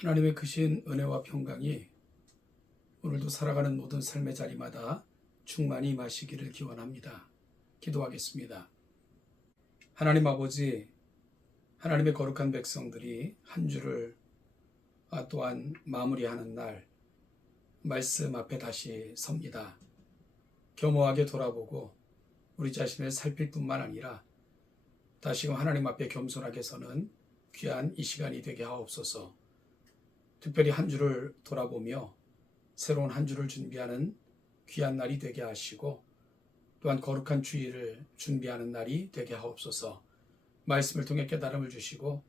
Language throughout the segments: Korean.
하나님의 크신 은혜와 평강이 오늘도 살아가는 모든 삶의 자리마다 충만히 임하시기를 기원합니다. 기도하겠습니다. 하나님 아버지, 하나님의 거룩한 백성들이 한 주를 또한 마무리하는 날 말씀 앞에 다시 섭니다. 겸허하게 돌아보고 우리 자신을 살필 뿐만 아니라 다시금 하나님 앞에 겸손하게 서는 귀한 이 시간이 되게 하옵소서. 특별히 한 주를 돌아보며 새로운 한 주를 준비하는 귀한 날이 되게 하시고 또한 거룩한 주일을 준비하는 날이 되게 하옵소서. 말씀을 통해 깨달음을 주시고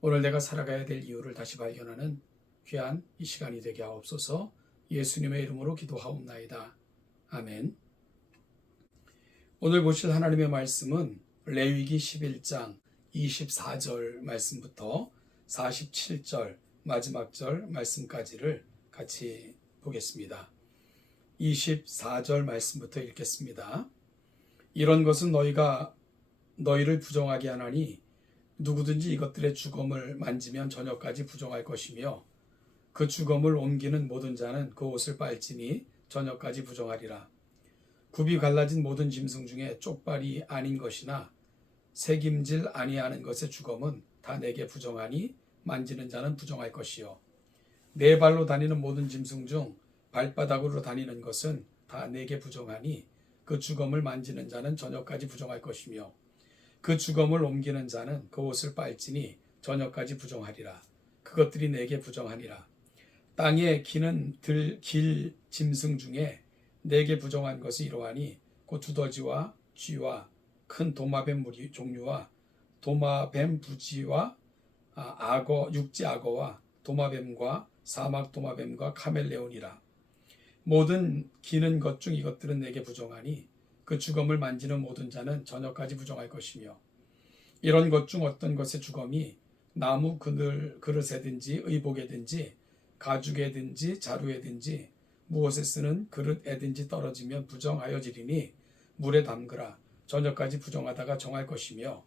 오늘 내가 살아가야 될 이유를 다시 발견하는 귀한 이 시간이 되게 하옵소서. 예수님의 이름으로 기도하옵나이다. 아멘. 오늘 보실 하나님의 말씀은 레위기 11장 24절 말씀부터 47절 마지막 절 말씀까지를 같이 보겠습니다. 24절 말씀부터 읽겠습니다. 이런 것은 너희를 부정하게 하나니 누구든지 이것들의 주검을 만지면 저녁까지 부정할 것이며 그 주검을 옮기는 모든 자는 그 옷을 빨지니 저녁까지 부정하리라. 굽이 갈라진 모든 짐승 중에 쪽발이 아닌 것이나 새김질 아니하는 것의 주검은 다 내게 부정하니 만지는 자는 부정할 것이요 네 발로 다니는 모든 짐승 중 발바닥으로 다니는 것은 다 내게 부정하니 그 주검을 만지는 자는 저녁까지 부정할 것이며 그 주검을 옮기는 자는 그 옷을 빨지니 저녁까지 부정하리라. 그것들이 내게 부정하니라. 땅에 기는 길 짐승 중에 내게 부정한 것이 이러하니 곧 두더지와 쥐와 큰 도마뱀 무리 종류와 도마뱀 부지와 육지 악어와 도마뱀과 사막 도마뱀과 카멜레온이라. 모든 기는 것 중 이것들은 내게 부정하니 그 주검을 만지는 모든 자는 저녁까지 부정할 것이며 이런 것 중 어떤 것의 주검이 나무 그릇에든지 의복에든지 가죽에든지 자루에든지 무엇에 쓰는 그릇에든지 떨어지면 부정하여지리니 물에 담그라. 저녁까지 부정하다가 정할 것이며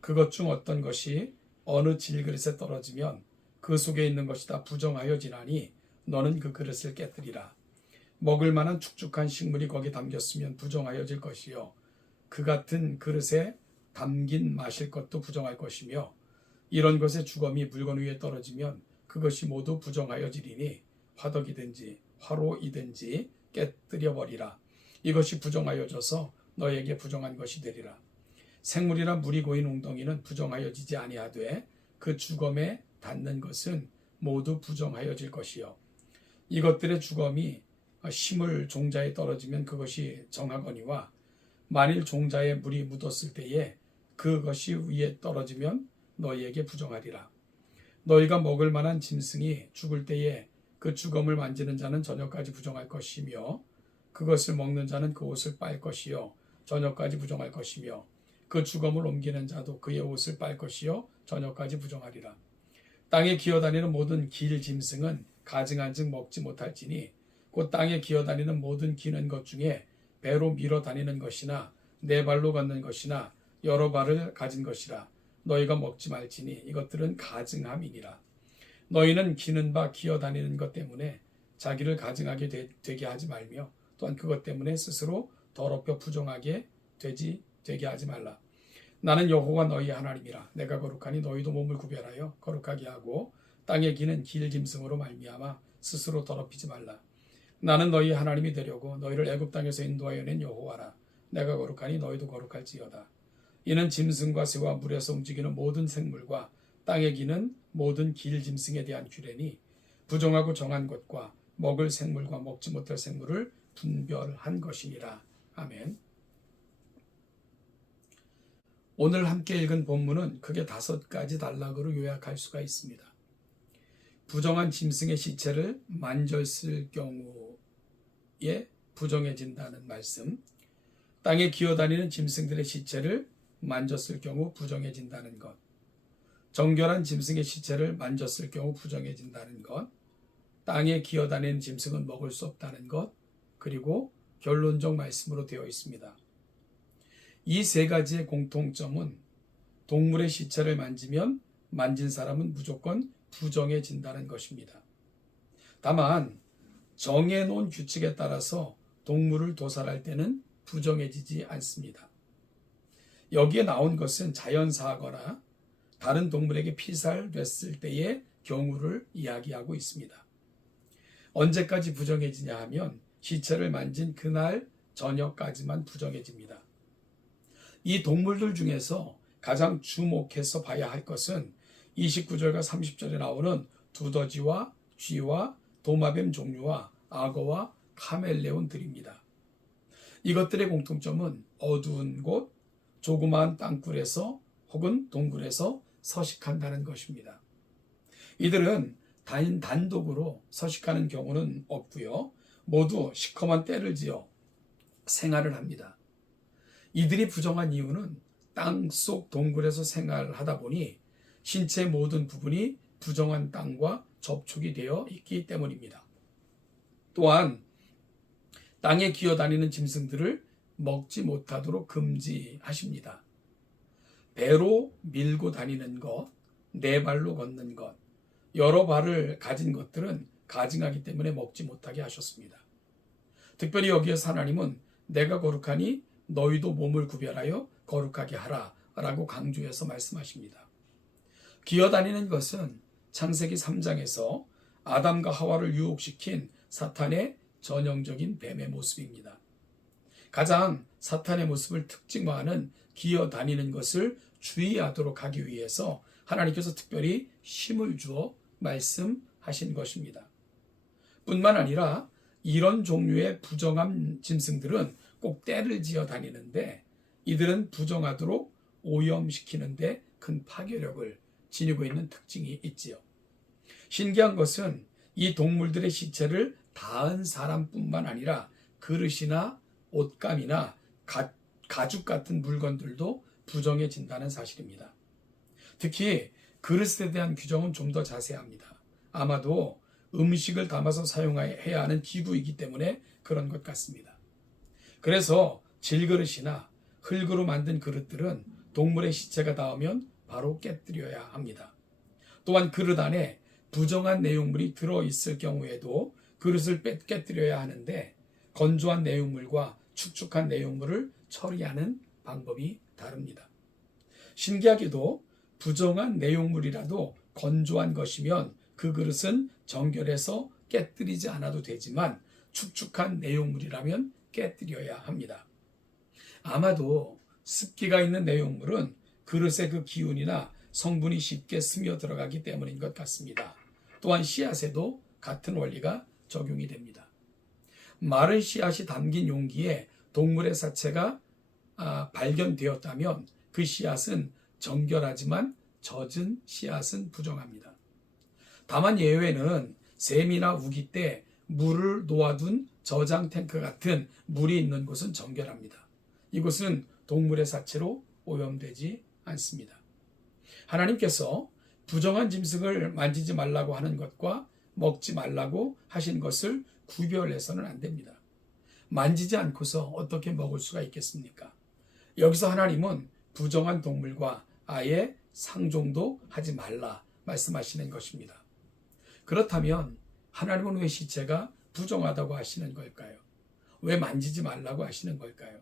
그것 중 어떤 것이 어느 질그릇에 떨어지면 그 속에 있는 것이 다 부정하여지나니 너는 그 그릇을 깨뜨리라. 먹을 만한 축축한 식물이 거기 담겼으면 부정하여질 것이요 그 같은 그릇에 담긴 마실 것도 부정할 것이며 이런 것의 주검이 물건 위에 떨어지면 그것이 모두 부정하여지리니 화덕이든지 화로이든지 깨뜨려 버리라. 이것이 부정하여져서 너에게 부정한 것이 되리라. 생물이나 물이 고인 웅덩이는 부정하여지지 아니하되 그 주검에 닿는 것은 모두 부정하여질 것이요 이것들의 주검이 식물 종자에 떨어지면 그것이 정하거니와 만일 종자에 물이 묻었을 때에 그것이 위에 떨어지면 너희에게 부정하리라. 너희가 먹을 만한 짐승이 죽을 때에 그 주검을 만지는 자는 저녁까지 부정할 것이며 그것을 먹는 자는 그 옷을 빨 것이요 저녁까지 부정할 것이며 그 주검을 옮기는 자도 그의 옷을 빨 것이요 저녁까지 부정하리라. 땅에 기어다니는 모든 길 짐승은 가증한즉 먹지 못할지니 곧 땅에 기어다니는 모든 기는 것 중에 배로 밀어 다니는 것이나 네 발로 걷는 것이나 여러 발을 가진 것이라. 너희가 먹지 말지니 이것들은 가증함이니라. 너희는 기는 바 기어다니는 것 때문에 자기를 가증하게 되게 하지 말며 또한 그것 때문에 스스로 더럽혀 부정하게 되게 하지 말라. 나는 여호와 너희 하나님이라. 내가 거룩하니 너희도 몸을 구별하여 거룩하게 하고 땅에 기는 길 짐승으로 말미암아 스스로 더럽히지 말라. 나는 너희 하나님이 되려고 너희를 애굽 땅에서 인도하여 낸 여호와라. 내가 거룩하니 너희도 거룩할지어다. 이는 짐승과 새와 물에서 움직이는 모든 생물과 땅에 기는 모든 길 짐승에 대한 규례니 부정하고 정한 것과 먹을 생물과 먹지 못할 생물을 분별한 것이니라. 아멘. 오늘 함께 읽은 본문은 크게 5가지 단락으로 요약할 수가 있습니다. 부정한 짐승의 시체를 만졌을 경우에 부정해진다는 말씀, 땅에 기어다니는 짐승들의 시체를 만졌을 경우 부정해진다는 것, 정결한 짐승의 시체를 만졌을 경우 부정해진다는 것, 땅에 기어다니는 짐승은 먹을 수 없다는 것, 그리고 결론적 말씀으로 되어 있습니다. 이 3가지의 공통점은 동물의 시체를 만지면 만진 사람은 무조건 부정해진다는 것입니다. 다만 정해놓은 규칙에 따라서 동물을 도살할 때는 부정해지지 않습니다. 여기에 나온 것은 자연사하거나 다른 동물에게 피살됐을 때의 경우를 이야기하고 있습니다. 언제까지 부정해지냐 하면 시체를 만진 그날 저녁까지만 부정해집니다. 이 동물들 중에서 가장 주목해서 봐야 할 것은 29절과 30절에 나오는 두더지와 쥐와 도마뱀 종류와 악어와 카멜레온들입니다. 이것들의 공통점은 어두운 곳, 조그마한 땅굴에서 혹은 동굴에서 서식한다는 것입니다. 이들은 단독으로 서식하는 경우는 없고요. 모두 시커먼 떼를 지어 생활을 합니다. 이들이 부정한 이유는 땅속 동굴에서 생활하다 보니 신체의 모든 부분이 부정한 땅과 접촉이 되어 있기 때문입니다. 또한 땅에 기어다니는 짐승들을 먹지 못하도록 금지하십니다. 배로 밀고 다니는 것, 네 발로 걷는 것, 여러 발을 가진 것들은 가증하기 때문에 먹지 못하게 하셨습니다. 특별히 여기에서 하나님은 내가 거룩하니 너희도 몸을 구별하여 거룩하게 하라 라고 강조해서 말씀하십니다. 기어다니는 것은 창세기 3장에서 아담과 하와를 유혹시킨 사탄의 전형적인 뱀의 모습입니다. 가장 사탄의 모습을 특징화하는 기어다니는 것을 주의하도록 하기 위해서 하나님께서 특별히 힘을 주어 말씀하신 것입니다. 뿐만 아니라 이런 종류의 부정한 짐승들은 꼭 떼를 지어 다니는데 이들은 부정하도록 오염시키는데 큰 파괴력을 지니고 있는 특징이 있지요. 신기한 것은 이 동물들의 시체를 닿은 사람뿐만 아니라 그릇이나 옷감이나 가죽 같은 물건들도 부정해진다는 사실입니다. 특히 그릇에 대한 규정은 좀 더 자세합니다. 아마도 음식을 담아서 사용해야 하는 기구이기 때문에 그런 것 같습니다. 그래서 질그릇이나 흙으로 만든 그릇들은 동물의 시체가 닿으면 바로 깨뜨려야 합니다. 또한 그릇 안에 부정한 내용물이 들어있을 경우에도 그릇을 깨뜨려야 하는데 건조한 내용물과 축축한 내용물을 처리하는 방법이 다릅니다. 신기하게도 부정한 내용물이라도 건조한 것이면 그 그릇은 정결해서 깨뜨리지 않아도 되지만 축축한 내용물이라면 깨뜨려야 합니다. 아마도 습기가 있는 내용물은 그릇의 그 기운이나 성분이 쉽게 스며 들어가기 때문인 것 같습니다. 또한 씨앗에도 같은 원리가 적용이 됩니다. 마른 씨앗이 담긴 용기에 동물의 사체가 발견되었다면 그 씨앗은 정결하지만 젖은 씨앗은 부정합니다. 다만 예외는 샘이나 우기 때 물을 놓아둔 저장 탱크 같은 물이 있는 곳은 정결합니다. 이곳은 동물의 사체로 오염되지 않습니다. 하나님께서 부정한 짐승을 만지지 말라고 하는 것과 먹지 말라고 하신 것을 구별해서는 안 됩니다. 만지지 않고서 어떻게 먹을 수가 있겠습니까? 여기서 하나님은 부정한 동물과 아예 상종도 하지 말라 말씀하시는 것입니다. 그렇다면 하나님은 왜 시체가 부정하다고 하시는 걸까요? 왜 만지지 말라고 하시는 걸까요?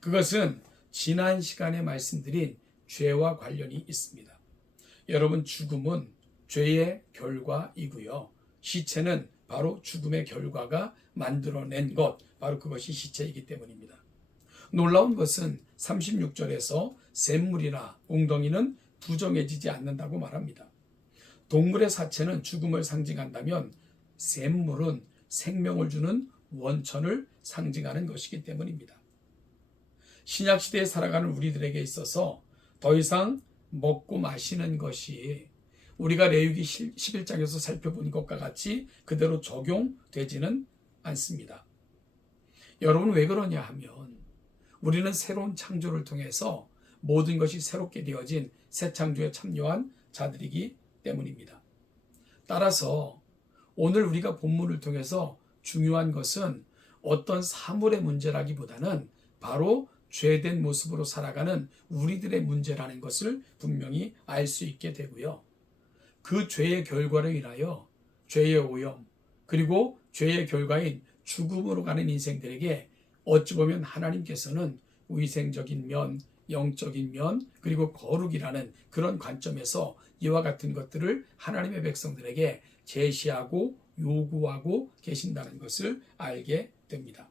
그것은 지난 시간에 말씀드린 죄와 관련이 있습니다. 여러분, 죽음은 죄의 결과이고요. 시체는 바로 죽음의 결과가 만들어낸 것, 바로 그것이 시체이기 때문입니다. 놀라운 것은 36절에서 샘물이나 웅덩이는 부정해지지 않는다고 말합니다. 동물의 사체는 죽음을 상징한다면 샘물은 생명을 주는 원천을 상징하는 것이기 때문입니다. 신약시대에 살아가는 우리들에게 있어서 더 이상 먹고 마시는 것이 우리가 레위기 11장에서 살펴본 것과 같이 그대로 적용되지는 않습니다. 여러분, 왜 그러냐 하면 우리는 새로운 창조를 통해서 모든 것이 새롭게 되어진 새 창조에 참여한 자들이기 때문입니다. 따라서 오늘 우리가 본문을 통해서 중요한 것은 어떤 사물의 문제라기보다는 바로 죄된 모습으로 살아가는 우리들의 문제라는 것을 분명히 알 수 있게 되고요. 그 죄의 결과로 인하여 죄의 오염 그리고 죄의 결과인 죽음으로 가는 인생들에게 어찌 보면 하나님께서는 위생적인 면, 영적인 면, 그리고 거룩이라는 그런 관점에서 이와 같은 것들을 하나님의 백성들에게 제시하고 요구하고 계신다는 것을 알게 됩니다.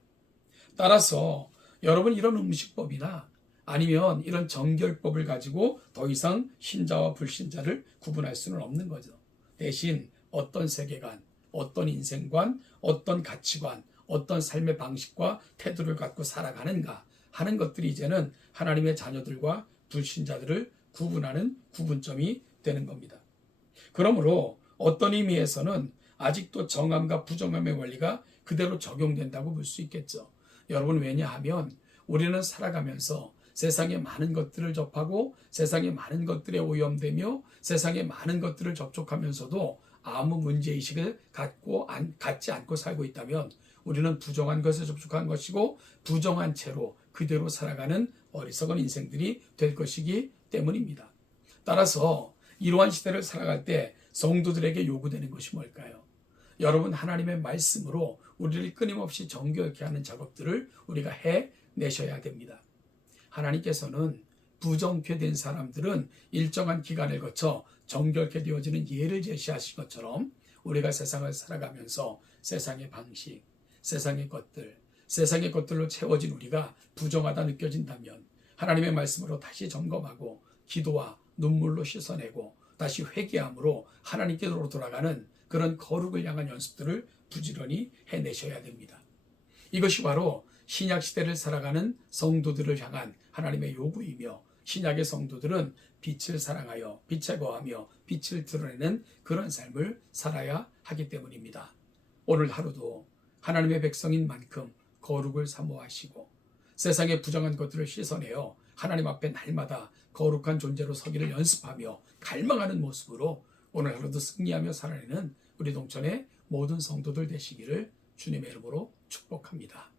따라서 여러분 이런 음식법이나 아니면 이런 정결법을 가지고 더 이상 신자와 불신자를 구분할 수는 없는 거죠. 대신 어떤 세계관, 어떤 인생관, 어떤 가치관, 어떤 삶의 방식과 태도를 갖고 살아가는가 하는 것들이 이제는 하나님의 자녀들과 불신자들을 구분하는 구분점이 되는 겁니다. 그러므로 어떤 의미에서는 아직도 정함과 부정함의 원리가 그대로 적용된다고 볼 수 있겠죠. 여러분, 왜냐하면 우리는 살아가면서 세상의 많은 것들을 접하고 세상의 많은 것들에 오염되며 세상의 많은 것들을 접촉하면서도 아무 문제의식을 갖지 않고 살고 있다면 우리는 부정한 것에 접촉한 것이고 부정한 채로 그대로 살아가는 어리석은 인생들이 될 것이기 때문입니다. 따라서 이러한 시대를 살아갈 때 성도들에게 요구되는 것이 뭘까요? 여러분, 하나님의 말씀으로 우리를 끊임없이 정결케 하는 작업들을 우리가 해내셔야 됩니다. 하나님께서는 부정케 된 사람들은 일정한 기간을 거쳐 정결케 되어지는 예를 제시하신 것처럼 우리가 세상을 살아가면서 세상의 방식, 세상의 것들로 채워진 우리가 부정하다 느껴진다면 하나님의 말씀으로 다시 점검하고 기도와 눈물로 씻어내고 다시 회개함으로 하나님께로 돌아가는 그런 거룩을 향한 연습들을 부지런히 해내셔야 됩니다. 이것이 바로 신약 시대를 살아가는 성도들을 향한 하나님의 요구이며 신약의 성도들은 빛을 사랑하여 빛에 거하며 빛을 드러내는 그런 삶을 살아야 하기 때문입니다. 오늘 하루도 하나님의 백성인 만큼 거룩을 사모하시고 세상의 부정한 것들을 씻어내어 하나님 앞에 날마다 거룩한 존재로 서기를 연습하며 갈망하는 모습으로 오늘 하루도 승리하며 살아내는 우리 동천의 모든 성도들 되시기를 주님의 이름으로 축복합니다.